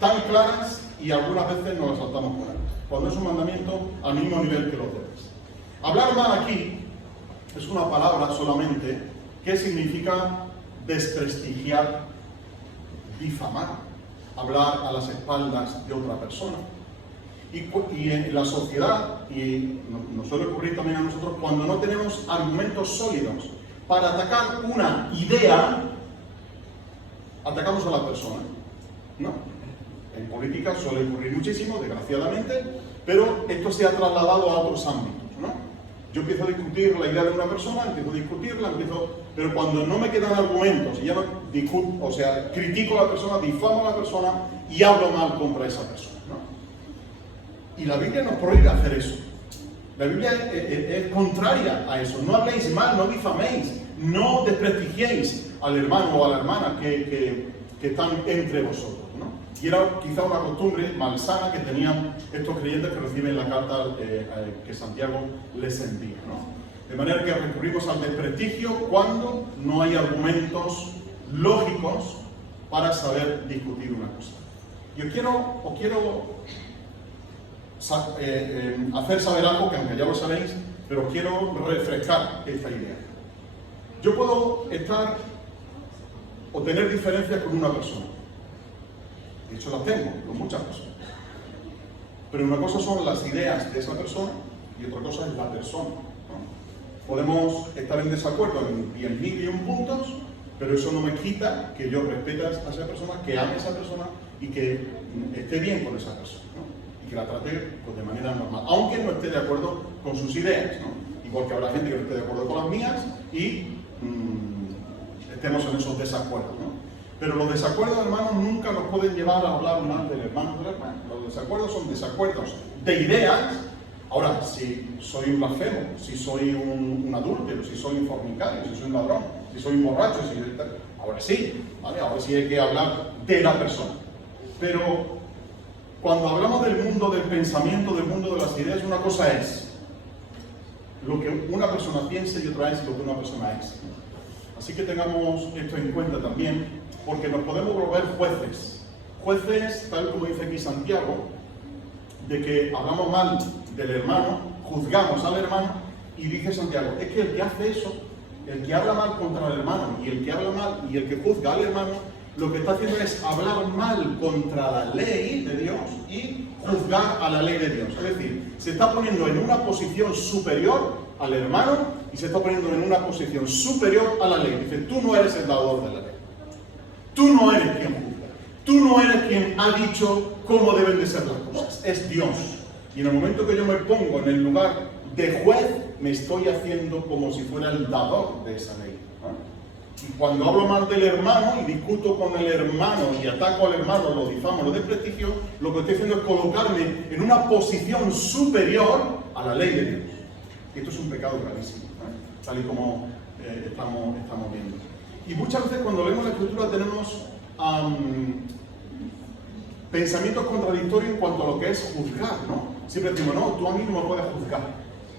tan claras y algunas veces nos las saltamos por alto, cuando es un mandamiento al mismo nivel que los demás. Hablar mal aquí es una palabra solamente que significa desprestigiar, difamar, hablar a las espaldas de otra persona. Y en la sociedad, y nos suele ocurrir también a nosotros, cuando no tenemos argumentos sólidos para atacar una idea, atacamos a la persona. No. En política suele ocurrir muchísimo, desgraciadamente, pero esto se ha trasladado a otros ámbitos, ¿no? Yo empiezo a discutir la idea de una persona, empiezo a discutirla, pero cuando no me quedan argumentos y ya no discuto, o sea, critico a la persona, difamo a la persona y hablo mal contra esa persona, ¿no? Y la Biblia nos prohíbe hacer eso. La Biblia es contraria a eso. No habléis mal, no difaméis, no desprestigiéis al hermano o a la hermana que están entre vosotros, ¿no? Y era quizá una costumbre malsana que tenían estos creyentes que reciben la carta que Santiago les envía, ¿no? De manera que recurrimos al desprestigio cuando no hay argumentos lógicos para saber discutir una cosa. Yo os quiero hacer saber algo que aunque ya lo sabéis, pero quiero refrescar esta idea. Yo puedo estar o tener diferencias con una persona. De hecho las tengo con muchas personas. Pero una cosa son las ideas de esa persona y otra cosa es la persona, ¿no? Podemos estar en desacuerdo en 10.000 y un puntos, pero eso no me quita que yo respete a esa persona, que ame a esa persona y que esté bien con esa persona, ¿no? Y que la trate pues, de manera normal, aunque no esté de acuerdo con sus ideas, ¿no? Igual que habrá gente que no esté de acuerdo con las mías y estemos en esos desacuerdos, ¿no? Pero los desacuerdos, hermanos, nunca nos pueden llevar a hablar mal del hermano o de la hermana. Los desacuerdos son desacuerdos de ideas. Ahora, si soy un blasfemo, si soy un adúltero, si soy un fornicario, si soy un ladrón, si soy un borracho, ahora sí, ¿vale? Ahora sí hay que hablar de la persona. Pero cuando hablamos del mundo del pensamiento, del mundo de las ideas, una cosa es lo que una persona piensa y otra es lo que una persona es. Así que tengamos esto en cuenta también, porque nos podemos volver jueces. Jueces, tal como dice aquí Santiago, de que hablamos mal del hermano, juzgamos al hermano, y dice Santiago, es que el que hace eso, el que habla mal contra el hermano, y el que habla mal, y el que juzga al hermano, lo que está haciendo es hablar mal contra la ley de Dios y juzgar a la ley de Dios. Es decir, se está poniendo en una posición superior al hermano y se está poniendo en una posición superior a la ley. Dice, tú no eres el dador de la ley. Tú no eres quien juzga. Tú no eres quien ha dicho cómo deben de ser las cosas. Es Dios. Y en el momento que yo me pongo en el lugar de juez, me estoy haciendo como si fuera el dador de esa ley. Y cuando hablo mal del hermano y discuto con el hermano y ataco al hermano, lo difamo, lo desprestigio, lo que estoy haciendo es colocarme en una posición superior a la ley de Dios. Y esto es un pecado gravísimo, ¿no? Tal y como estamos viendo. Y muchas veces cuando leemos la Escritura tenemos pensamientos contradictorios en cuanto a lo que es juzgar, ¿no? Siempre decimos, no, tú a mí no me puedes juzgar.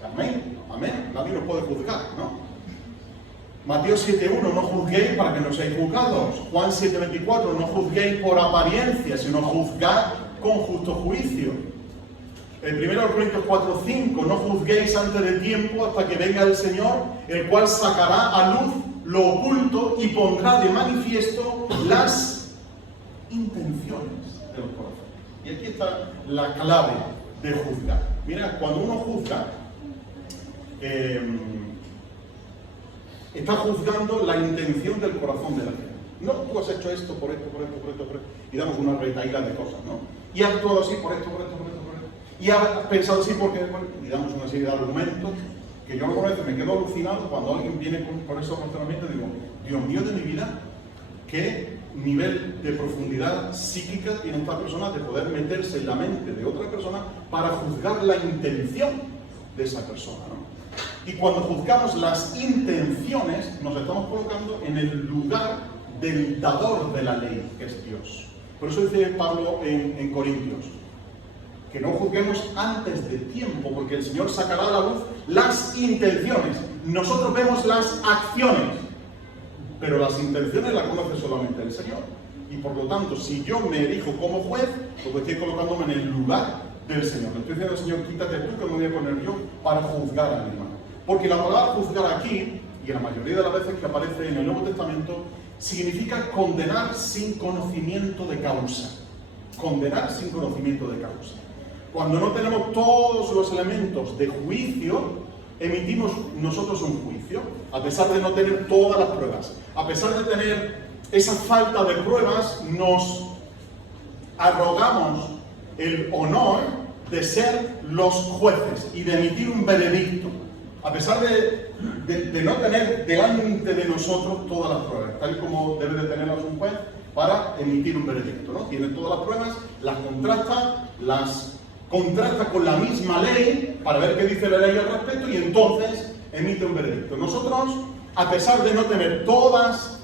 Amén, amén, nadie nos puede juzgar, ¿no? Mateo 7.1, no juzguéis para que no seáis juzgados. Juan 7.24, no juzguéis por apariencia, sino juzgad con justo juicio. El 1 Corintios 4.5, no juzguéis antes de tiempo hasta que venga el Señor, el cual sacará a luz lo oculto y pondrá de manifiesto las intenciones de los corazones. Y aquí está la clave de juzgar. Mira, cuando uno juzga, está juzgando la intención del corazón de la gente. No, tú has hecho esto por esto, y damos una retaíla de cosas, ¿no? Y has actuado así por esto. Y has pensado así porque, y damos una serie de argumentos que yo alguna vez me quedo alucinado cuando alguien viene con esos razonamientos y digo, Dios mío de mi vida, qué nivel de profundidad psíquica tiene esta persona de poder meterse en la mente de otra persona para juzgar la intención de esa persona, ¿no? Y cuando juzgamos las intenciones, nos estamos colocando en el lugar del dador de la ley, que es Dios. Por eso dice Pablo en Corintios, que no juzguemos antes de tiempo, porque el Señor sacará a la luz las intenciones. Nosotros vemos las acciones, pero las intenciones las conoce solamente el Señor. Y por lo tanto, si yo me elijo como juez, pues estoy colocándome en el lugar del Señor. Le estoy diciendo al Señor, quítate tú, que me voy a poner yo para juzgar a mi hermano. Porque la palabra juzgar aquí, y la mayoría de las veces que aparece en el Nuevo Testamento, significa condenar sin conocimiento de causa. Condenar sin conocimiento de causa. Cuando no tenemos todos los elementos de juicio, emitimos nosotros un juicio, a pesar de no tener todas las pruebas. A pesar de tener esa falta de pruebas, nos arrogamos el honor de ser los jueces y de emitir un veredicto, a pesar de no tener delante de nosotros todas las pruebas, tal como debe de tenerlas un juez para emitir un veredicto, ¿no? Tiene todas las pruebas, las contrasta con la misma ley para ver qué dice la ley al respecto y entonces emite un veredicto. Nosotros, a pesar de no tener todas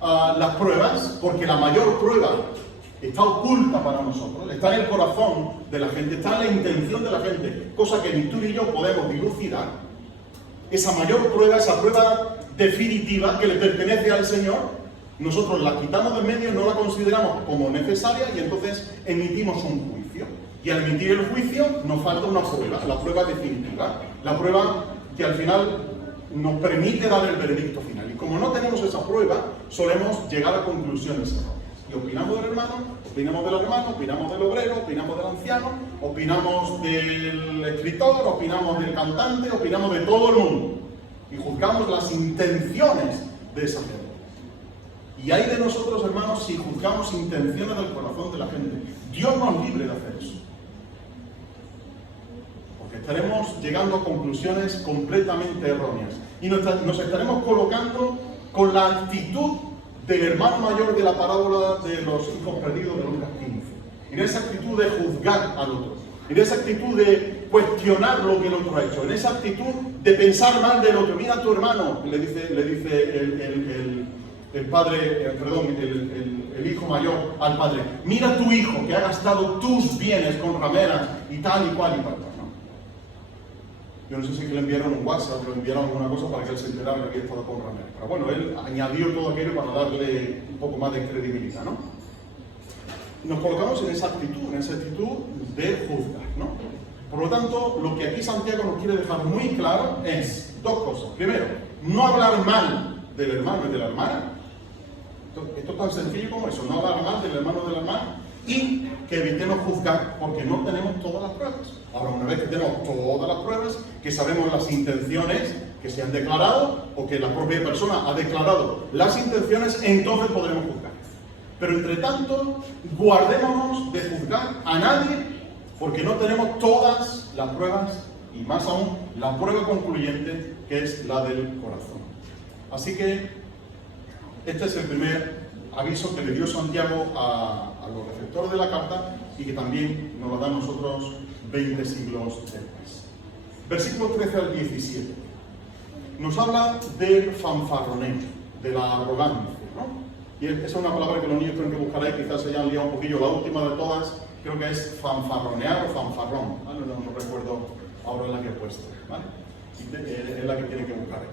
las pruebas, porque la mayor prueba está oculta para nosotros, está en el corazón de la gente, está en la intención de la gente, cosa que ni tú ni yo podemos dilucidar. Esa mayor prueba, esa prueba definitiva que le pertenece al Señor, nosotros la quitamos de medio, no la consideramos como necesaria y entonces emitimos un juicio. Y al emitir el juicio nos falta una prueba, la prueba definitiva, la prueba que al final nos permite dar el veredicto final. Y como no tenemos esa prueba, solemos llegar a conclusiones erróneas. Y opinamos del hermano, opinamos del hermano, opinamos del obrero, opinamos del anciano, opinamos del escritor, opinamos del cantante, opinamos de todo el mundo. Y juzgamos las intenciones de esa gente. Y hay de nosotros, hermanos, si juzgamos intenciones del corazón de la gente. Dios nos libre de hacer eso. Porque estaremos llegando a conclusiones completamente erróneas. Y nos estaremos colocando con la actitud del hermano mayor de la parábola de los hijos perdidos de Lucas 15. En esa actitud de juzgar al otro. En esa actitud de cuestionar lo que el otro ha hecho. En esa actitud de pensar mal del otro. Mira a tu hermano, le dice el padre, el hijo mayor al padre. Mira a tu hijo que ha gastado tus bienes con rameras y tal y cual y tal. Yo no sé si le enviaron un WhatsApp, le enviaron alguna cosa para que él se enterara que había estado con rameras. Pero bueno, él añadió todo aquello para darle un poco más de credibilidad, ¿no? Nos colocamos en esa actitud de juzgar, ¿no? Por lo tanto, lo que aquí Santiago nos quiere dejar muy claro es dos cosas. Primero, no hablar mal del hermano y de la hermana. Esto es tan sencillo como eso, no hablar mal del hermano y de la hermana. Y que evitemos juzgar porque no tenemos todas las pruebas. Ahora, una vez que tenemos todas las pruebas, que sabemos las intenciones que se han declarado o que la propia persona ha declarado las intenciones, entonces podremos juzgar. Pero entre tanto, guardémonos de juzgar a nadie porque no tenemos todas las pruebas y más aún la prueba concluyente que es la del corazón. Así que este es el primer aviso que le dio Santiago a los receptores de la carta y que también nos lo da a nosotros 20 siglos después. Versículos 13 al 17. Nos habla del fanfarroneo, de la arrogancia, ¿no? Y esa es una palabra que los niños tienen que buscar ahí, quizás se hayan liado un poquillo. La última de todas creo que es fanfarronear o fanfarrón, ¿vale? No recuerdo ahora la que he puesto, ¿vale? Es la que tienen que buscar ahí.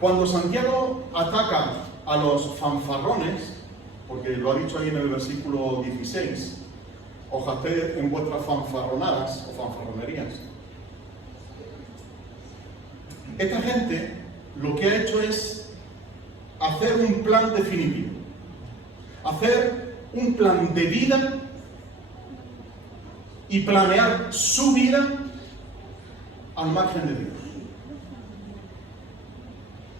Cuando Santiago ataca a los fanfarrones, porque lo ha dicho ahí en el versículo 16, ojalá en vuestras fanfarronadas o fanfarronerías. Esta gente lo que ha hecho es hacer un plan definitivo, hacer un plan de vida y planear su vida al margen de Dios.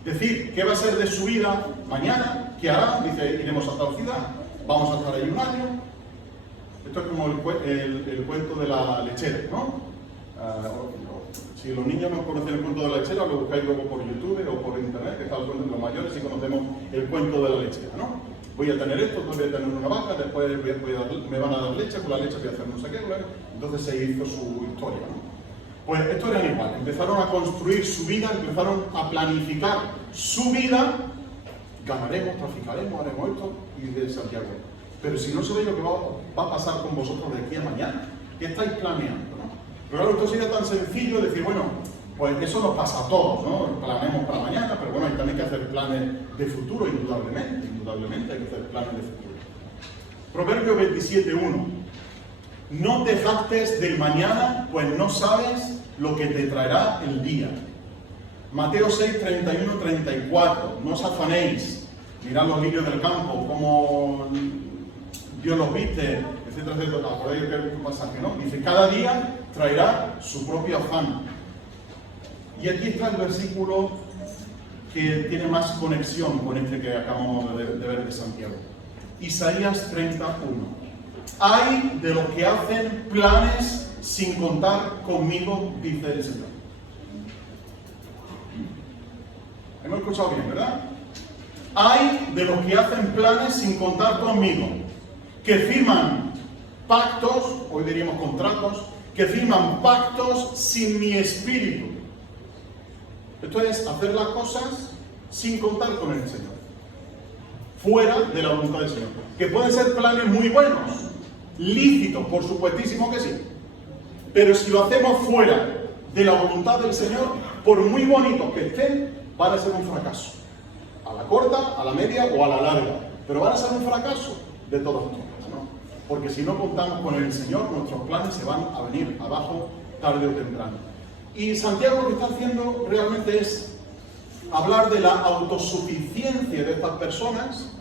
Decir qué va a ser de su vida mañana, qué hará, dice, iremos a tal ciudad, vamos a estar ahí un año. Esto es como el cuento de la lechera, ¿no? Si los niños no conocen el cuento de la lechera, lo buscáis luego por YouTube o por internet, que está el cuento de los mayores y conocemos el cuento de la lechera, ¿no? Voy a tener esto, voy a tener una vaca, después me van a dar leche, con la leche voy a hacer no sé qué, entonces se hizo su historia, ¿no? Pues esto era igual, empezaron a construir su vida, empezaron a planificar su vida, ganaremos, traficaremos, haremos esto, y de Santiago. Pero si no sabéis lo que va a pasar con vosotros de aquí a mañana, ¿qué estáis planeando? ¿No? Pero claro, esto sería tan sencillo decir, bueno, Pues eso nos pasa a todos, ¿no? Planeamos para mañana, pero bueno, hay también que hacer planes de futuro, indudablemente hay que hacer planes de futuro. Proverbio 27:1. No te jactes del mañana, pues no sabes lo que te traerá el día. Mateo 6:31-34. No os afanéis, mirad los lirios del campo, cómo Dios los viste, etcétera, etcétera. Acordáis que es un pasaje, ¿no? Dice, cada día traerá su propio afán. Y aquí está el versículo que tiene más conexión con este que acabamos de ver de Santiago. Isaías 31. Hay de los que hacen planes sin contar conmigo, dice el Señor. Hemos escuchado bien, ¿verdad? Hay de los que hacen planes sin contar conmigo, que firman pactos, hoy diríamos contratos, que firman pactos sin mi espíritu. Esto es hacer las cosas sin contar con el Señor, fuera de la voluntad del Señor. Que pueden ser planes muy buenos, lícitos, por supuestísimo que sí. Pero si lo hacemos fuera de la voluntad del Señor, por muy bonitos que estén, van a ser un fracaso. A la corta, a la media o a la larga. Pero van a ser un fracaso de todas formas, ¿no? Porque si no contamos con el Señor, nuestros planes se van a venir abajo tarde o temprano. Y Santiago lo que está haciendo realmente es hablar de la autosuficiencia de estas personas.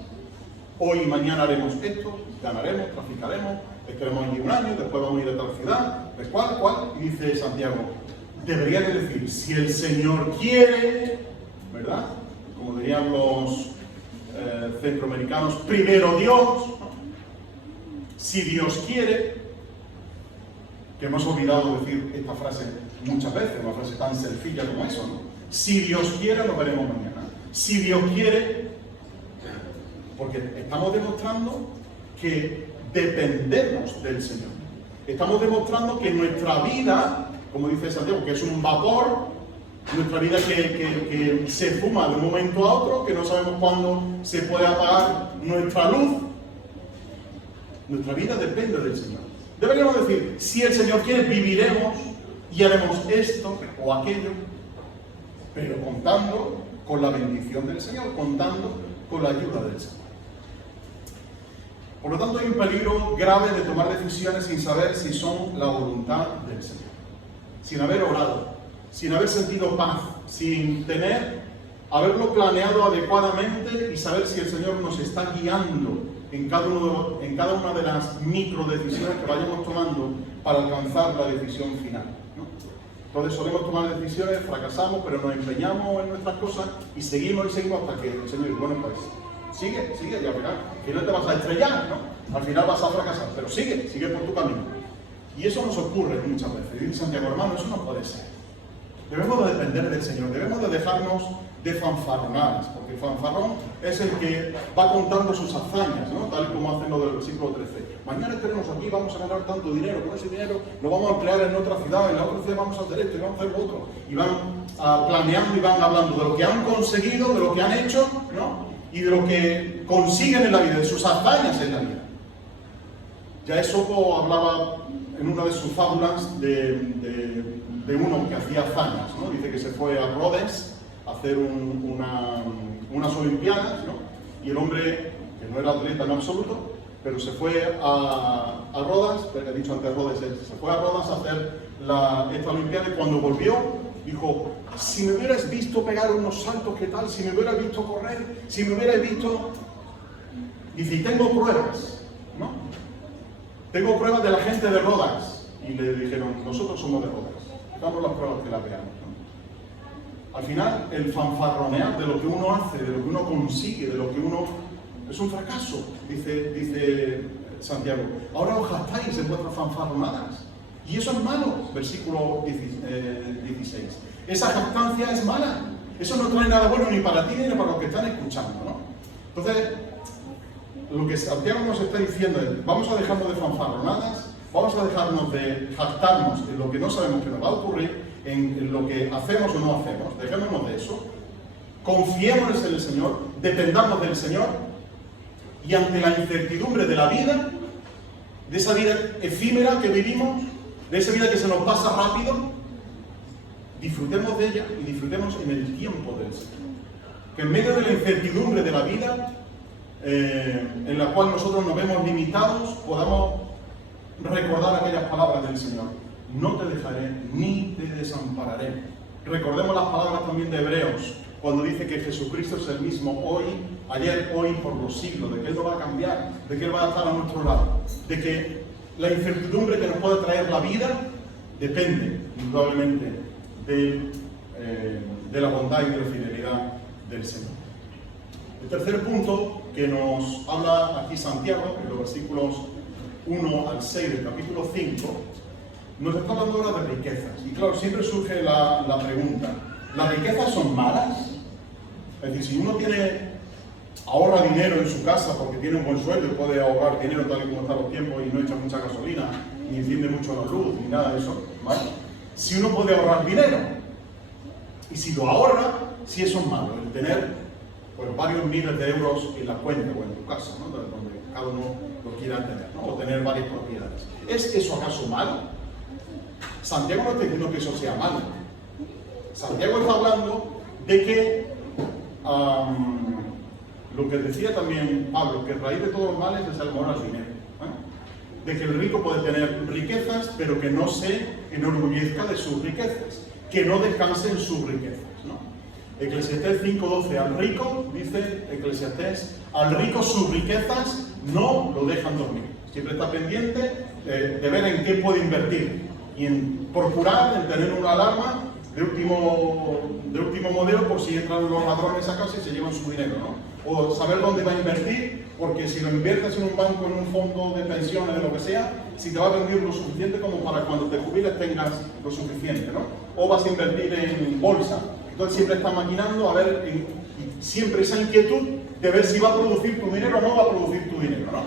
Hoy y mañana haremos esto, ganaremos, traficaremos, estaremos allí un año, después vamos a ir a tal ciudad, ¿de cuál? Y dice Santiago, debería de decir, si el Señor quiere, ¿verdad? Como dirían los centroamericanos, primero Dios, ¿no? Si Dios quiere, que hemos olvidado decir esta frase muchas veces, una frase tan sencilla como eso, ¿no? Si Dios quiere, lo veremos mañana. Si Dios quiere, porque estamos demostrando que dependemos del Señor. Estamos demostrando que nuestra vida, como dice Santiago, que es un vapor, nuestra vida que se fuma de un momento a otro, que no sabemos cuándo se puede apagar nuestra luz. Nuestra vida depende del Señor. Deberíamos decir, si el Señor quiere, viviremos y haremos esto o aquello, pero contando con la bendición del Señor, contando con la ayuda del Señor. Por lo tanto, hay un peligro grave de tomar decisiones sin saber si son la voluntad del Señor. Sin haber orado, sin haber sentido paz, sin haberlo planeado adecuadamente y saber si el Señor nos está guiando en cada una de las micro decisiones que vayamos tomando para alcanzar la decisión final, ¿no? Entonces solemos tomar decisiones, fracasamos, pero nos empeñamos en nuestras cosas y seguimos hasta que el Señor dice, bueno, pues sigue, y al final te vas a estrellar, ¿no? Al final vas a fracasar, pero sigue por tu camino. Y eso nos ocurre muchas veces. Y dice Santiago, hermano, eso no puede ser. Debemos de depender del Señor, debemos de dejarnos de fanfarronadas, porque el fanfarrón es el que va contando sus hazañas, ¿no? Tal como hacen lo del versículo 13. Mañana estaremos aquí, vamos a ganar tanto dinero, con ese dinero lo vamos a emplear en otra ciudad, en la otra ciudad vamos a hacer esto y vamos a hacer lo otro. Y van planeando y van hablando de lo que han conseguido, de lo que han hecho, ¿no? Y de lo que consiguen en la vida, de sus hazañas en la vida. Ya Esopo hablaba en una de sus fábulas de uno que hacía hazañas, ¿no? Dice que se fue a Rhodes a hacer unas olimpiadas, ¿no? Y el hombre, que no era atleta en absoluto, pero se fue a Rodas, he dicho antes Rhodes, se fue a Rodas a hacer esta olimpiada y cuando volvió, dijo, si me hubieras visto pegar unos saltos, ¿qué tal? Si me hubieras visto correr, si me hubieras visto... Dice, y tengo pruebas, ¿no? Tengo pruebas de la gente de Rodas. Y le dijeron, nosotros somos de Rodas. Damos las pruebas que las veamos, ¿no? Al final, el fanfarronear de lo que uno hace, de lo que uno consigue, de lo que uno... es un fracaso, dice Santiago. Ahora os jactáis en vuestras fanfarronadas. Y eso es malo, versículo 16. Esa jactancia es mala. Eso no trae nada bueno ni para ti ni para los que están escuchando, ¿no? Entonces, lo que Santiago nos está diciendo es, vamos a dejarnos de fanfarronadas, vamos a dejarnos de jactarnos en lo que no sabemos que nos va a ocurrir, en lo que hacemos o no hacemos, dejémonos de eso, confiémonos en el Señor, dependamos del Señor, y ante la incertidumbre de la vida, de esa vida efímera que vivimos, de esa vida que se nos pasa rápido, disfrutemos de ella y disfrutemos en el tiempo del Señor. Que en medio de la incertidumbre de la vida, en la cual nosotros nos vemos limitados, podamos recordar aquellas palabras del Señor. No te dejaré ni te desampararé. Recordemos las palabras también de Hebreos, cuando dice que Jesucristo es el mismo hoy, ayer, hoy, por los siglos, de que Él no va a cambiar, de que Él va a estar a nuestro lado, de que la incertidumbre que nos puede traer la vida depende, indudablemente, de la bondad y de la fidelidad del Señor. El tercer punto que nos habla aquí Santiago, en los versículos 1 al 6 del capítulo 5, nos está hablando ahora de riquezas. Y claro, siempre surge la pregunta, ¿las riquezas son malas? Es decir, si uno ahorra dinero en su casa porque tiene un buen sueldo y puede ahorrar dinero tal y como están los tiempos y no echa mucha gasolina, ni enciende mucho la luz, ni nada de eso, ¿vale? Si uno puede ahorrar dinero, y si lo ahorra, si eso es malo, el tener pues, varios miles de euros en la cuenta o en tu casa, ¿no? Donde cada uno lo quiera tener, ¿no? O tener varias propiedades. ¿Es eso acaso malo? Santiago no está diciendo que eso sea malo. Santiago está hablando de que lo que decía también Pablo, que raíz de todos los males es el amor al dinero. De que el rico puede tener riquezas, pero que no se enorgullezca de sus riquezas, que no descanse en sus riquezas, ¿no? Eclesiastés 5:12, al rico, dice Eclesiastés, al rico sus riquezas no lo dejan dormir. Siempre está pendiente de ver en qué puede invertir y en procurar en tener una alarma de último modelo por si entran los ladrones a casa y se llevan su dinero, ¿no? O saber dónde va a invertir, porque si lo inviertes en un banco, en un fondo de pensiones, de lo que sea, si te va a rendir lo suficiente como para cuando te jubiles tengas lo suficiente, ¿no? O vas a invertir en bolsa. Entonces siempre estás maquinando a ver, y siempre esa inquietud de ver si va a producir tu dinero o no va a producir tu dinero, ¿no?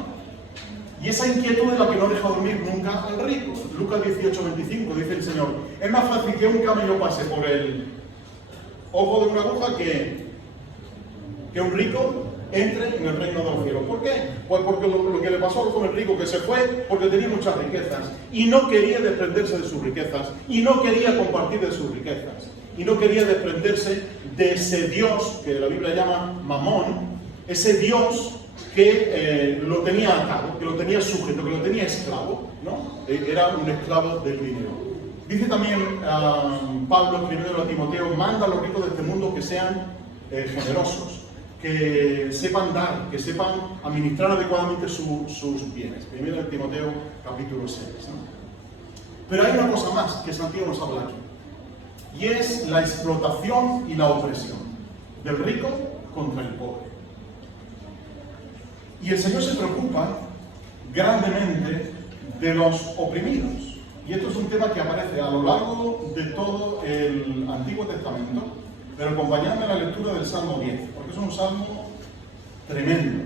Y esa inquietud es la que no deja dormir nunca al rico. Lucas 18:25 dice el Señor, es más fácil que un camello pase por el ojo de una aguja que un rico entre en el reino de los cielos. ¿Por qué? Pues porque lo que le pasó con el rico, que se fue porque tenía muchas riquezas y no quería desprenderse de sus riquezas y no quería compartir de sus riquezas y no quería desprenderse de ese Dios que la Biblia llama Mamón, ese Dios que lo tenía atado, que lo tenía sujeto, que lo tenía esclavo, ¿no? Era un esclavo del dinero. Dice también Pablo, escribiendo a Timoteo, manda a los ricos de este mundo que sean generosos, que sepan dar, que sepan administrar adecuadamente sus bienes. Primero en Timoteo capítulo 6, ¿no? Pero hay una cosa más que Santiago nos habla aquí, y es la explotación y la opresión del rico contra el pobre. Y el Señor se preocupa grandemente de los oprimidos. Y esto es un tema que aparece a lo largo de todo el Antiguo Testamento, pero acompañadme a la lectura del Salmo 10, porque es un salmo tremendo.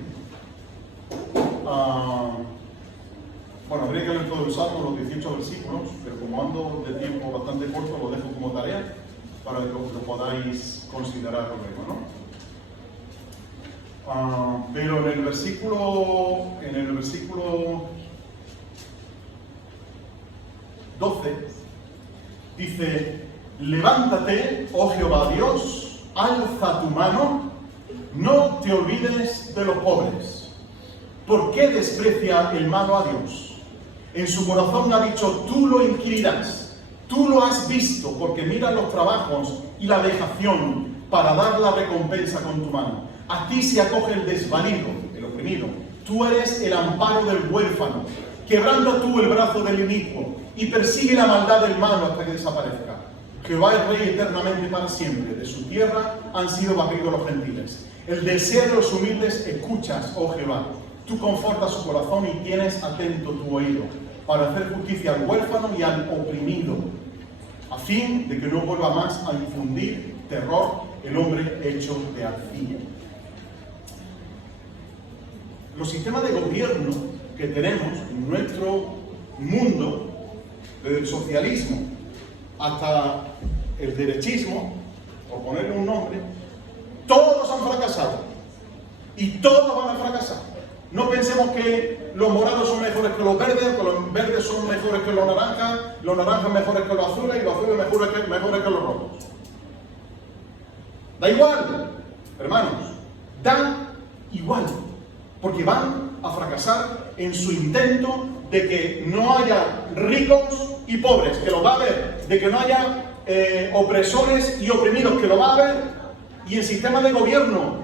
Bueno, habría que leer todo el salmo, los 18 versículos, pero como ando de tiempo bastante corto, lo dejo como tarea para que lo podáis considerar luego, ¿no? Pero en el versículo 12 dice, levántate, oh Jehová Dios, alza tu mano, no te olvides de los pobres. ¿Por qué desprecia el malo a Dios? En su corazón ha dicho, tú lo inquirirás, tú lo has visto, porque mira los trabajos y la vejación para dar la recompensa con tu mano. A ti se acoge el desvalido, el oprimido. Tú eres el amparo del huérfano. Quebranta tú el brazo del inicuo y persigue la maldad del malo hasta que desaparezca. Jehová es rey eternamente para siempre. De su tierra han sido barridos los gentiles. El deseo de los humildes escuchas, oh Jehová. Tú confortas su corazón y tienes atento tu oído para hacer justicia al huérfano y al oprimido, a fin de que no vuelva más a infundir terror el hombre hecho de arcilla. Los sistemas de gobierno que tenemos en nuestro mundo, desde el socialismo hasta el derechismo, por ponerle un nombre, todos han fracasado y todos van a fracasar. No pensemos que los morados son mejores que los verdes son mejores que los naranjas mejores que los azules y los azules mejores que los rojos. Da igual, hermanos, da igual, porque van a fracasar en su intento de que no haya ricos y pobres, que lo va a haber, de que no haya opresores y oprimidos, que lo va a haber, y el sistema de gobierno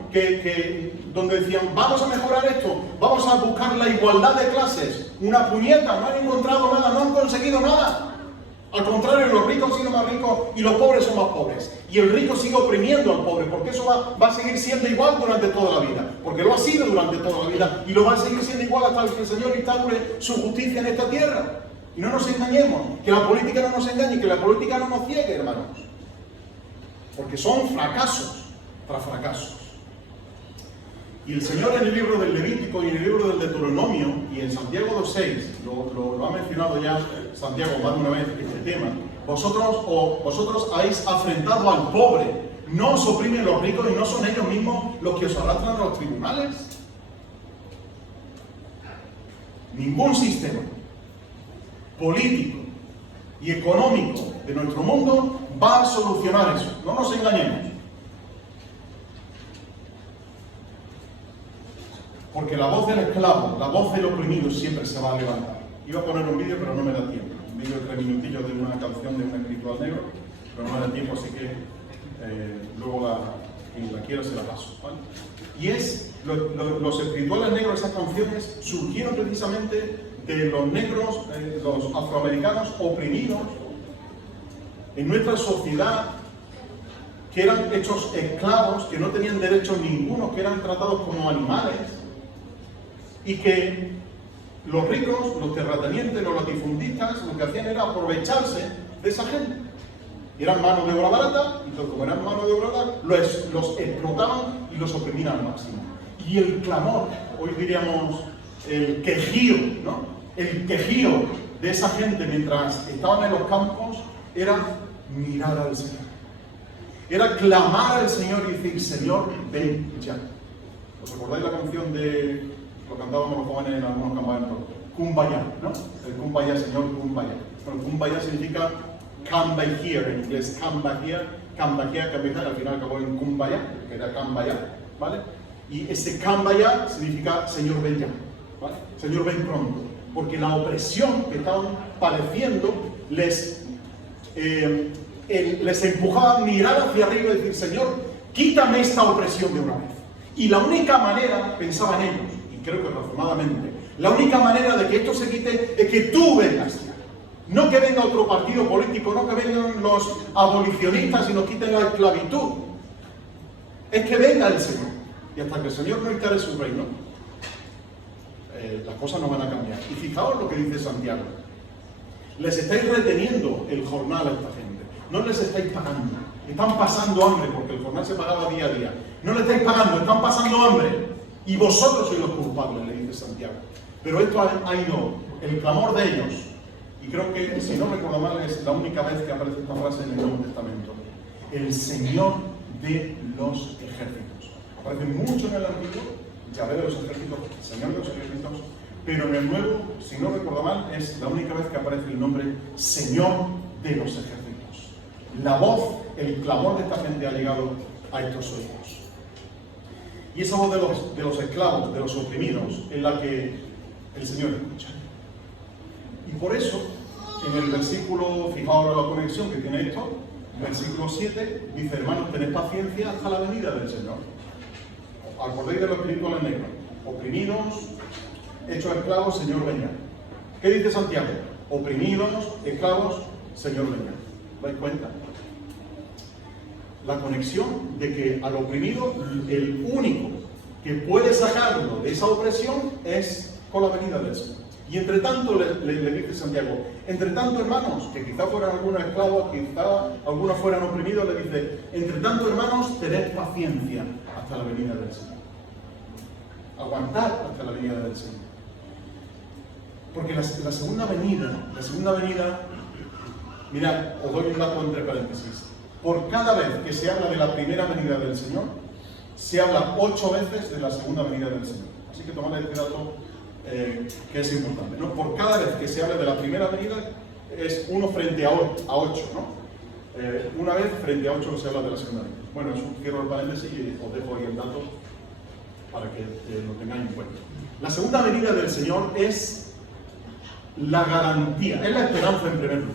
donde decían vamos a mejorar esto, vamos a buscar la igualdad de clases, una puñeta, no han encontrado nada, no han conseguido nada. Al contrario, los ricos siguen más ricos y los pobres son más pobres. Y el rico sigue oprimiendo al pobre, porque eso va a seguir siendo igual durante toda la vida. Porque lo ha sido durante toda la vida y lo va a seguir siendo igual hasta que el Señor instaure su justicia en esta tierra. Y no nos engañemos, que la política no nos engañe, que la política no nos ciegue, hermanos. Porque son fracasos tras fracasos. Y el Señor en el libro del Levítico y en el libro del Deuteronomio y en Santiago 2.6, lo ha mencionado ya Santiago más de una vez este tema, vosotros habéis afrentado al pobre, no os oprimen los ricos y no son ellos mismos los que os arrastran a los tribunales. Ningún sistema político y económico de nuestro mundo va a solucionar eso, no nos engañemos. Porque la voz del esclavo, la voz del oprimido siempre se va a levantar. Iba a poner un vídeo, pero no me da tiempo. Un vídeo de 3 minutillos de una canción de un espiritual negro, pero no me da tiempo, así que luego quien la quiera se la paso, ¿vale? Y los espirituales negros, esas canciones, surgieron precisamente de los negros, los afroamericanos oprimidos en nuestra sociedad, que eran hechos esclavos, que no tenían derechos ninguno, que eran tratados como animales, y que los ricos, los terratenientes, los latifundistas, lo que hacían era aprovecharse de esa gente. Y eran mano de obra barata, y como eran mano de obra barata, los explotaban y los oprimían al máximo. Y el clamor, hoy diríamos el quejío, ¿no? El quejío de esa gente mientras estaban en los campos era mirar al Señor. Era clamar al Señor y decir, Señor, ven ya. ¿Os acordáis la canción de, lo cantábamos los jóvenes en algunos campamentos? Kumbaya, ¿no? El Kumbaya, Señor, Kumbaya. Bueno, Kumbaya significa come by here, en inglés come by here, al final acabó en Kumbaya, que era Kambaya, ¿vale? Y ese Kambaya significa Señor, ven ya, ¿vale? Señor, ven pronto. Porque la opresión que estaban padeciendo les empujaba a mirar hacia arriba y decir, Señor, quítame esta opresión de una vez. Y la única manera, pensaban ellos, y creo que razonadamente, la única manera de que esto se quite es que tú vengas ya. No que venga otro partido político, no que vengan los abolicionistas y nos quiten la esclavitud. Es que venga el Señor. Y hasta que el Señor no instale su reino, las cosas no van a cambiar. Y fijaos lo que dice Santiago. Les estáis reteniendo el jornal a esta gente. No les estáis pagando. Están pasando hambre, porque el jornal se pagaba día a día. No le estáis pagando, están pasando hambre. Y vosotros sois los culpables, le dice Santiago. Pero esto ha ido, el clamor de ellos, y creo que, si no recuerdo mal, es la única vez que aparece esta frase en el Nuevo Testamento. El Señor de los ejércitos. Aparece mucho en el Antiguo, Yahvé de los ejércitos, Señor de los ejércitos, pero en el Nuevo, si no recuerdo mal, es la única vez que aparece el nombre Señor de los ejércitos. La voz, el clamor de esta gente ha llegado a estos oídos. Y esa voz de los esclavos, de los oprimidos, es la que el Señor escucha. Y por eso, en el versículo, fijaos la conexión que tiene esto, versículo 7, dice, hermanos, tened paciencia hasta la venida del Señor. Acordáis de los espirituales negros, oprimidos, hechos esclavos, Señor, venga. ¿Qué dice Santiago? Oprimidos, esclavos, Señor, venga. ¿Dais cuenta? La conexión de que al oprimido, el único que puede sacarlo de esa opresión es con la venida del Señor. Y entre tanto, le dice Santiago, entre tanto, hermanos, que quizá fueran algunos esclavos, quizá algunos fueran oprimidos, le dice, entre tanto, hermanos, tened paciencia hasta la venida del Señor. Aguantad hasta la venida del Señor. Porque la segunda venida, mirad, os doy un dato entre paréntesis. Por cada vez que se habla de la primera venida del Señor, se habla 8 veces de la segunda venida del Señor. Así que tomad este dato que es importante, ¿no? Por cada vez que se hable de la primera venida es 1 frente a 8, ¿no? Una vez frente a 8 que se habla de la segunda venida. Bueno, eso cierro el paréntesis y os dejo ahí el dato para que lo tengáis en cuenta. La segunda venida del Señor es la garantía, es la esperanza en primer lugar,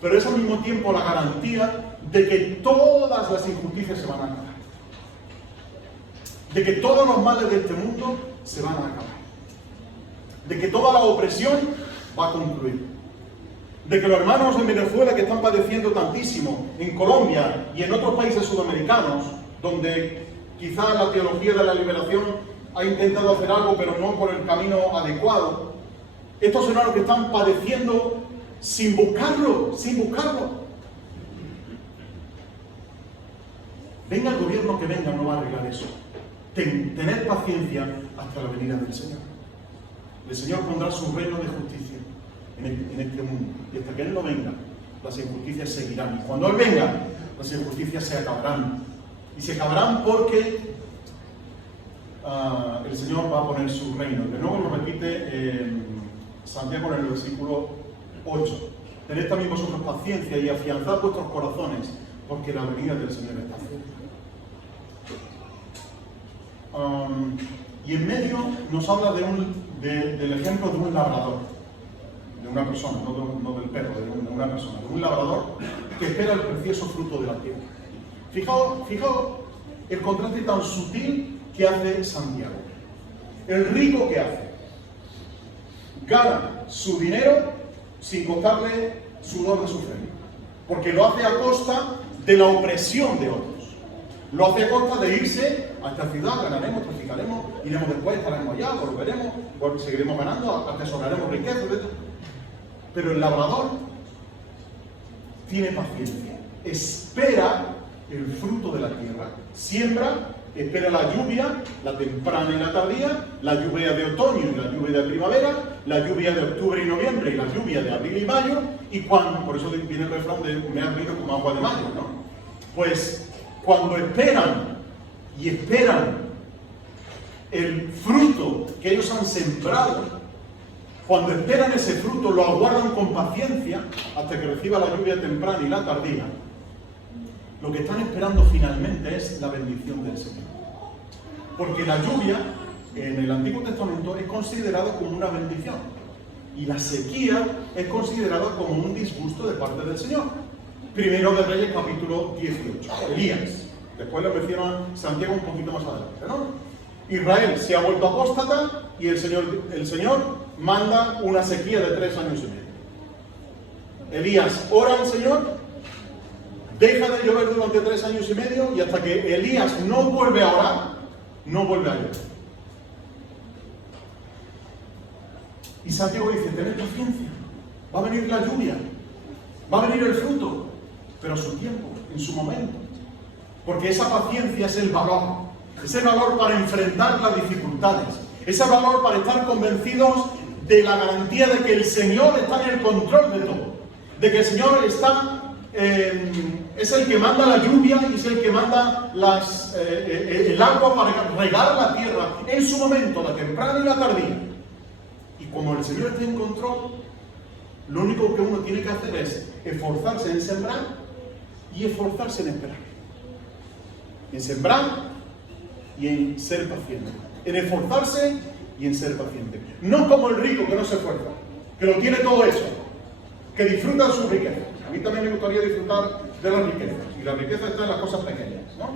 pero es al mismo tiempo la garantía de que todas las injusticias se van a acabar, de que todos los males de este mundo se van a acabar, de que toda la opresión va a concluir, de que los hermanos en Venezuela que están padeciendo tantísimo, en Colombia y en otros países sudamericanos, donde quizá la teología de la liberación ha intentado hacer algo, pero no por el camino adecuado, estos hermanos que están padeciendo sin buscarlo, venga el gobierno que venga, no va a arreglar eso. Tened paciencia hasta la venida del Señor. El Señor pondrá su reino de justicia en este mundo. Y hasta que Él no venga, las injusticias seguirán. Y cuando Él venga, las injusticias se acabarán. Y se acabarán porque el Señor va a poner su reino. De nuevo lo repite Santiago en el versículo 8. Tened también vosotros paciencia y afianzad vuestros corazones, porque la venida del Señor está cerca. Y en medio nos habla del ejemplo de un labrador, de una persona, no del perro, de una persona, de un labrador que espera el precioso fruto de la tierra. Fijaos el contraste tan sutil que hace Santiago. El rico que hace, gana su dinero sin costarle sudor de su frente, porque lo hace a costa de la opresión de otros. Lo hace a costa de irse a esta ciudad, ganaremos, traficaremos, iremos después, estaremos allá, volveremos, seguiremos ganando, atesoraremos riquezas, etc. Pero el labrador tiene paciencia, espera el fruto de la tierra, siembra, espera la lluvia, la temprana y la tardía, la lluvia de otoño y la lluvia de primavera, la lluvia de octubre y noviembre y la lluvia de abril y mayo, y cuando, por eso viene el refrán de me has venido como agua de mayo, ¿no? Pues cuando esperan el fruto que ellos han sembrado, cuando esperan ese fruto, lo aguardan con paciencia hasta que reciba la lluvia temprana y la tardía, lo que están esperando finalmente es la bendición del Señor. Porque la lluvia, en el Antiguo Testamento, es considerada como una bendición. Y la sequía es considerada como un disgusto de parte del Señor. Primero de Reyes, capítulo 18. Elías. Después lo menciona Santiago un poquito más adelante, ¿no? Israel se ha vuelto apóstata y el Señor manda una sequía de 3 años y medio. Elías ora al Señor, deja de llover durante 3 años y medio y hasta que Elías no vuelve a orar, no vuelve a llover. Y Santiago dice, tened paciencia, va a venir la lluvia, va a venir el fruto, pero a su tiempo, en su momento. Porque esa paciencia es el valor para enfrentar las dificultades, ese valor para estar convencidos de la garantía de que el Señor está en el control de todo, de que el Señor es el que manda la lluvia y es el que manda el agua para regar la tierra en su momento, la temprana y la tardía. Y como el Señor está en control, lo único que uno tiene que hacer es esforzarse en sembrar y esforzarse en esperar. En sembrar y en ser paciente. En esforzarse y en ser paciente. No como el rico que no se esfuerza, que lo tiene todo eso, que disfruta de su riqueza. A mí también me gustaría disfrutar de las riquezas. Y la riqueza está en las cosas pequeñas, ¿no?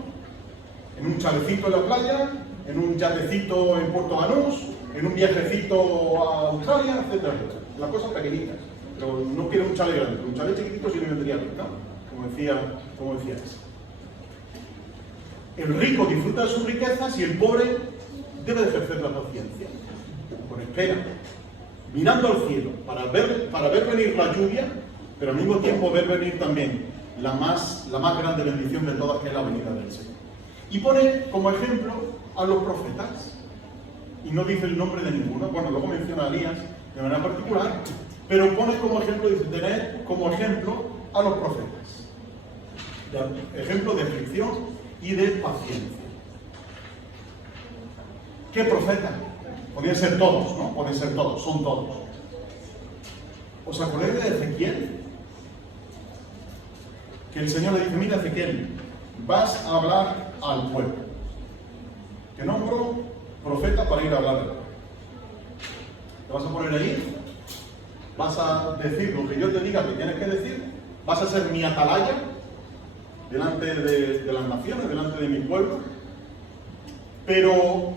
En un chalecito en la playa, en un yatecito en Puerto Banús, en un viajecito a Australia, etc. Las cosas pequeñitas. Pero no quiero un chalet grande, un chalet chiquitito sí me vendría bien, ¿no? Como decías. El rico disfruta de sus riquezas y el pobre debe de ejercer la paciencia. Con espera, mirando al cielo, para ver venir la lluvia, pero al mismo tiempo ver venir también la más grande bendición de todas, que es la venida del Señor. Y pone como ejemplo a los profetas. Y no dice el nombre de ninguno. Bueno, luego menciona a Elías de manera particular, pero pone como ejemplo, dice, tener como ejemplo a los profetas. Ejemplo de aflicción y de paciencia. ¿Qué profeta? Podrían ser todos, ¿no? Pueden ser todos, son todos. ¿Os acordáis de Ezequiel? Que el Señor le dice, mira Ezequiel, vas a hablar al pueblo. Que nombro profeta para ir a hablar. Te vas a poner ahí, vas a decir lo que yo te diga que tienes que decir, vas a ser mi atalaya delante de las naciones, delante de mi pueblo, pero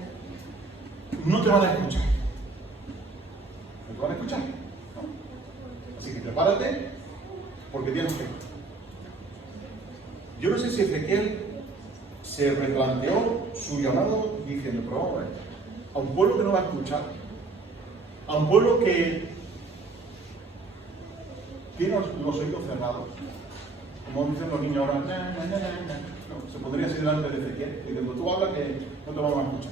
no te van a escuchar. No te van a escuchar. ¿No? Así que prepárate, porque tienes que ir. Yo no sé si Ezequiel se replanteó su llamado diciendo, pero vamos a ver, a un pueblo que no va a escuchar, a un pueblo que tiene los oídos cerrados, como dicen los niños ahora, no, se pondría así delante de Ezequiel, diciendo, tú hablas que no te vamos a escuchar.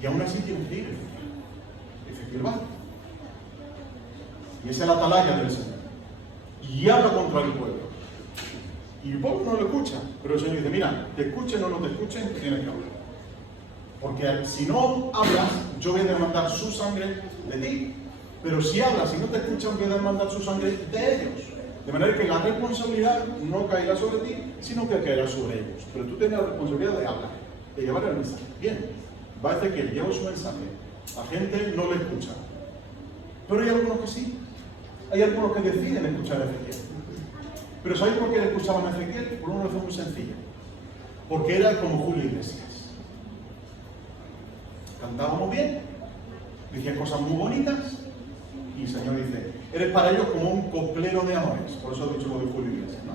Y aún así tiene que ir. Ezequiel va. Y esa es la atalaya del Señor. Y habla contra el pueblo. Y el pueblo no lo escucha. Pero el Señor dice, mira, te escuchen o no te escuchen, tienes que hablar. Porque si no hablas, yo voy a demandar su sangre de ti. Pero si hablas y no te escuchan, voy a demandar su sangre de ellos. De manera que la responsabilidad no caerá sobre ti, sino que caerá sobre ellos. Pero tú tienes la responsabilidad de hablar, de llevar el mensaje. Bien, va Ezequiel, lleva su mensaje. La gente no le escucha. Pero hay algunos que sí. Hay algunos que deciden escuchar a Ezequiel. Pero ¿sabéis por qué le escuchaban a Ezequiel? Por una razón muy sencilla. Porque era como Julio Iglesias. Cantaba muy bien, decía cosas muy bonitas, y el Señor dice, eres para ellos como un coplero de amores. Por eso he dicho lo de Julio Iglesias, ¿no?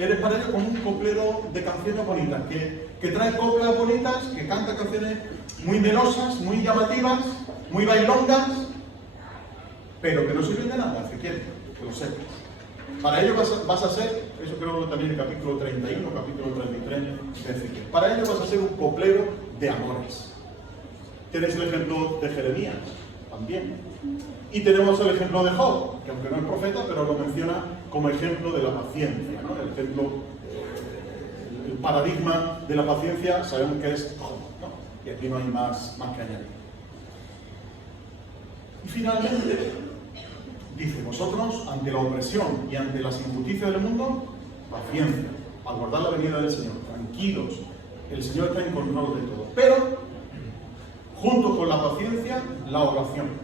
Eres para ellos como un coplero de canciones bonitas, que trae coplas bonitas, que canta canciones muy melosas, muy llamativas, muy bailongas, pero que no sirven de nada, Ezequiel, que lo sepas. Para ellos vas a ser, eso creo también en el capítulo 31, capítulo 33 de Ezequiel. Para ellos vas a ser un coplero de amores. Tenéis el ejemplo de Jeremías, también. Y tenemos el ejemplo de Job, que aunque no es profeta, pero lo menciona como ejemplo de la paciencia, ¿no? El ejemplo, el paradigma de la paciencia, sabemos que es Job, ¿no? Y aquí no hay más que añadir. Y finalmente, dice, vosotros, ante la opresión y ante las injusticias del mundo, paciencia, aguardad la venida del Señor, tranquilos, el Señor está en control de todo. Pero, junto con la paciencia, la oración.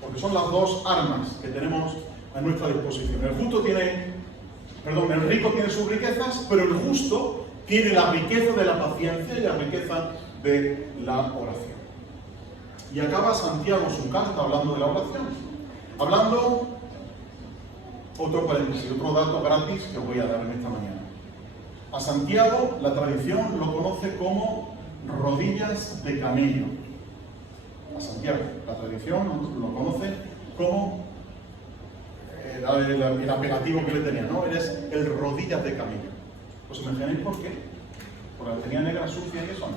Porque son las dos armas que tenemos a nuestra disposición. El rico tiene sus riquezas, pero el justo tiene la riqueza de la paciencia y la riqueza de la oración. Y acaba Santiago su carta hablando de la oración. Hablando, otro paréntesis, otro dato gratis que os voy a dar en esta mañana. A Santiago la tradición lo conoce como rodillas de camello. A Santiago la tradición lo conoce como el apelativo que le tenía, ¿no? Eres el rodillas de camello. ¿Os imagináis por qué? Porque las tenía negras, sucias y eso, ¿no?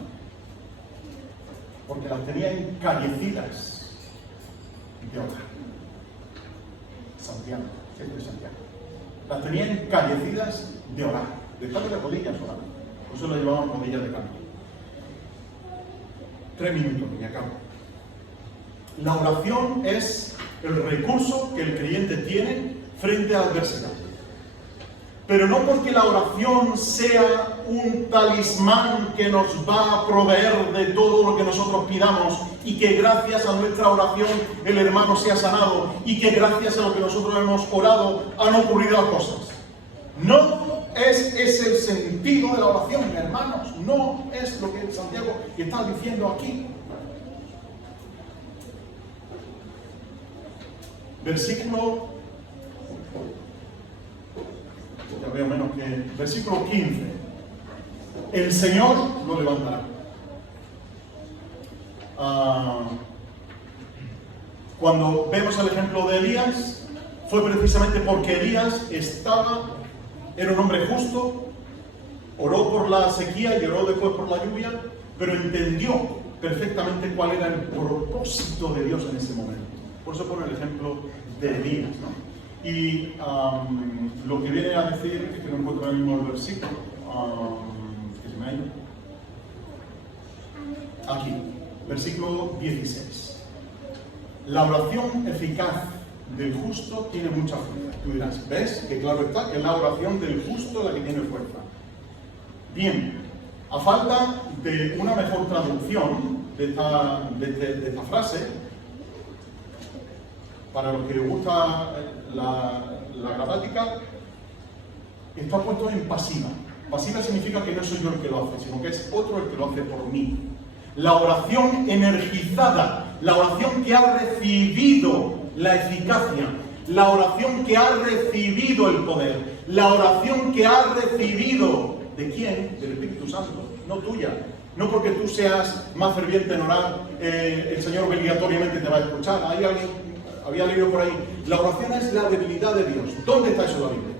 Porque las tenía encallecidas de otra. Santiago, siempre Santiago. Las tenía encallecidas de orar, de estar de rodillas orando. Por eso lo llamaban rodillas de camello. 3 minutos y acabo. La oración es el recurso que el creyente tiene frente a la adversidad. Pero no porque la oración sea un talismán que nos va a proveer de todo lo que nosotros pidamos y que gracias a nuestra oración el hermano sea sanado y que gracias a lo que nosotros hemos orado han ocurrido las cosas. No es ese el sentido de la oración, hermanos. No es lo que Santiago está diciendo aquí. Versículo, ya veo menos que, versículo 15. El Señor lo levantará. Cuando vemos el ejemplo de Elías, fue precisamente porque Elías era un hombre justo, oró por la sequía y oró después por la lluvia, pero entendió perfectamente cuál era el propósito de Dios en ese momento. Por eso pone el ejemplo de Elías, ¿no? Y lo que viene a decir, es que no encuentro el mismo versículo, que se me ha ido, Aquí, versículo 16. La oración eficaz del justo tiene mucha fuerza. Tú dirás, ¿ves? Que claro está, que es la oración del justo la que tiene fuerza. Bien, a falta de una mejor traducción de esta frase, para los que les gusta la gramática, está puesto en pasiva. Pasiva significa que no soy yo el que lo hace, sino que es otro el que lo hace por mí. La oración energizada, la oración que ha recibido la eficacia, la oración que ha recibido el poder, la oración que ha recibido, ¿de quién? Del Espíritu Santo, no tuya. No porque tú seas más ferviente en orar, el Señor obligatoriamente te va a escuchar. Había leído por ahí, la oración es la debilidad de Dios. ¿Dónde está eso en la Biblia?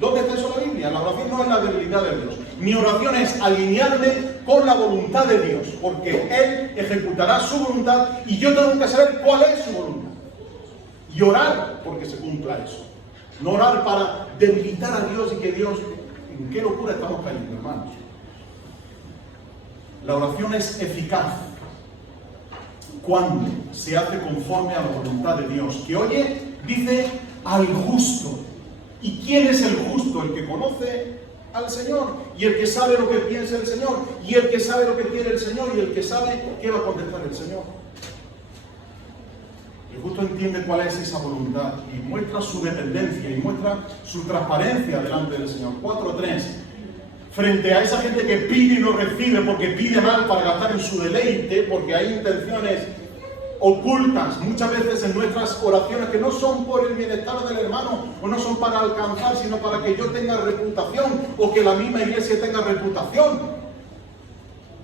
¿Dónde está eso en la Biblia? La oración no es la debilidad de Dios. Mi oración es alinearme con la voluntad de Dios, porque Él ejecutará su voluntad y yo tengo que saber cuál es su voluntad. Y orar porque se cumpla eso. No orar para debilitar a Dios y que Dios... ¿En qué locura estamos cayendo, hermanos? La oración es eficaz cuando se hace conforme a la voluntad de Dios, que oye, dice al justo. ¿Y quién es el justo? El que conoce al Señor, y el que sabe lo que piensa el Señor, y el que sabe lo que quiere el Señor, y el que sabe qué va a contestar el Señor. El justo entiende cuál es esa voluntad y muestra su dependencia y muestra su transparencia delante del Señor. 4.3. Frente a esa gente que pide y no recibe porque pide mal para gastar en su deleite, porque hay intenciones ocultas muchas veces en nuestras oraciones que no son por el bienestar del hermano o no son para alcanzar, sino para que yo tenga reputación o que la misma iglesia tenga reputación.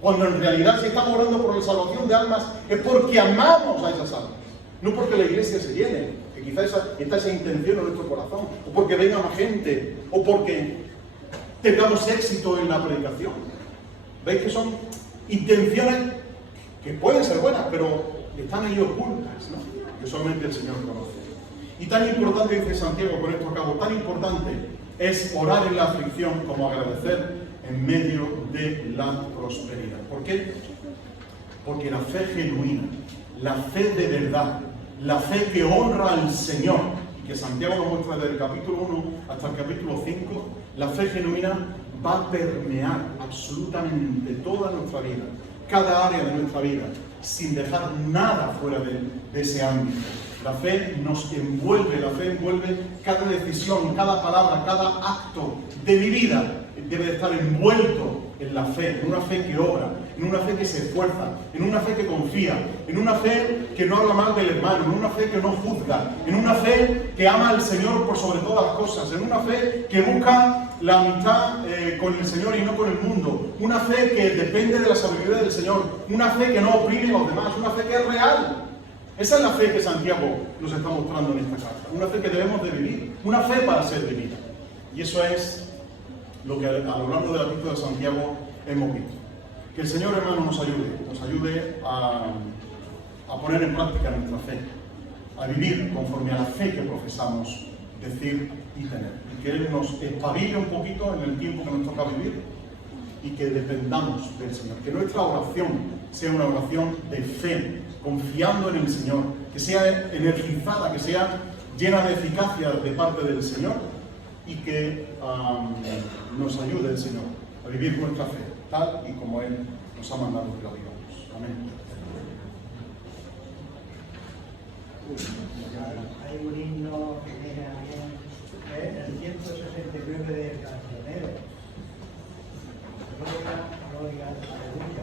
Cuando en realidad si estamos orando por la salvación de almas es porque amamos a esas almas, no porque la iglesia se llene, que quizás está esa intención en nuestro corazón, o porque venga más gente, o porque tengamos éxito en la predicación. ¿Veis que son intenciones que pueden ser buenas, pero están ahí ocultas, ¿no? Que solamente el Señor conoce? Y tan importante, dice Santiago, con esto acabo, tan importante es orar en la aflicción como agradecer en medio de la prosperidad. ¿Por qué? Porque la fe genuina, la fe de verdad, la fe que honra al Señor, y que Santiago nos muestra desde el capítulo 1 hasta el capítulo 5, la fe genuina va a permear absolutamente toda nuestra vida, cada área de nuestra vida, sin dejar nada fuera de ese ámbito. La fe nos envuelve, la fe envuelve cada decisión, cada palabra, cada acto de mi vida. Debe de estar envuelto en la fe, en una fe que obra, en una fe que se esfuerza, en una fe que confía, en una fe que no habla mal del hermano, en una fe que no juzga, en una fe que ama al Señor por sobre todas las cosas, en una fe que busca la amistad con el Señor y no con el mundo, una fe que depende de la sabiduría del Señor, una fe que no oprime a los demás, una fe que es real. Esa es la fe que Santiago nos está mostrando en esta carta, una fe que debemos de vivir, una fe para ser vivida. Y eso es lo que a lo largo de la epístola de Santiago hemos visto. Que el Señor, hermano, nos ayude a poner en práctica nuestra fe, a vivir conforme a la fe que profesamos decir y tener. Y que Él nos espabile un poquito en el tiempo que nos toca vivir y que dependamos del Señor. Que nuestra oración sea una oración de fe, confiando en el Señor, que sea energizada, que sea llena de eficacia de parte del Señor y que nos ayude el Señor a vivir nuestra fe, tal y como Él nos ha mandado que lo vivamos. Amén. Hay un himno que viene bien, el 169 del cancionero. Gloria, gloria, aleluya.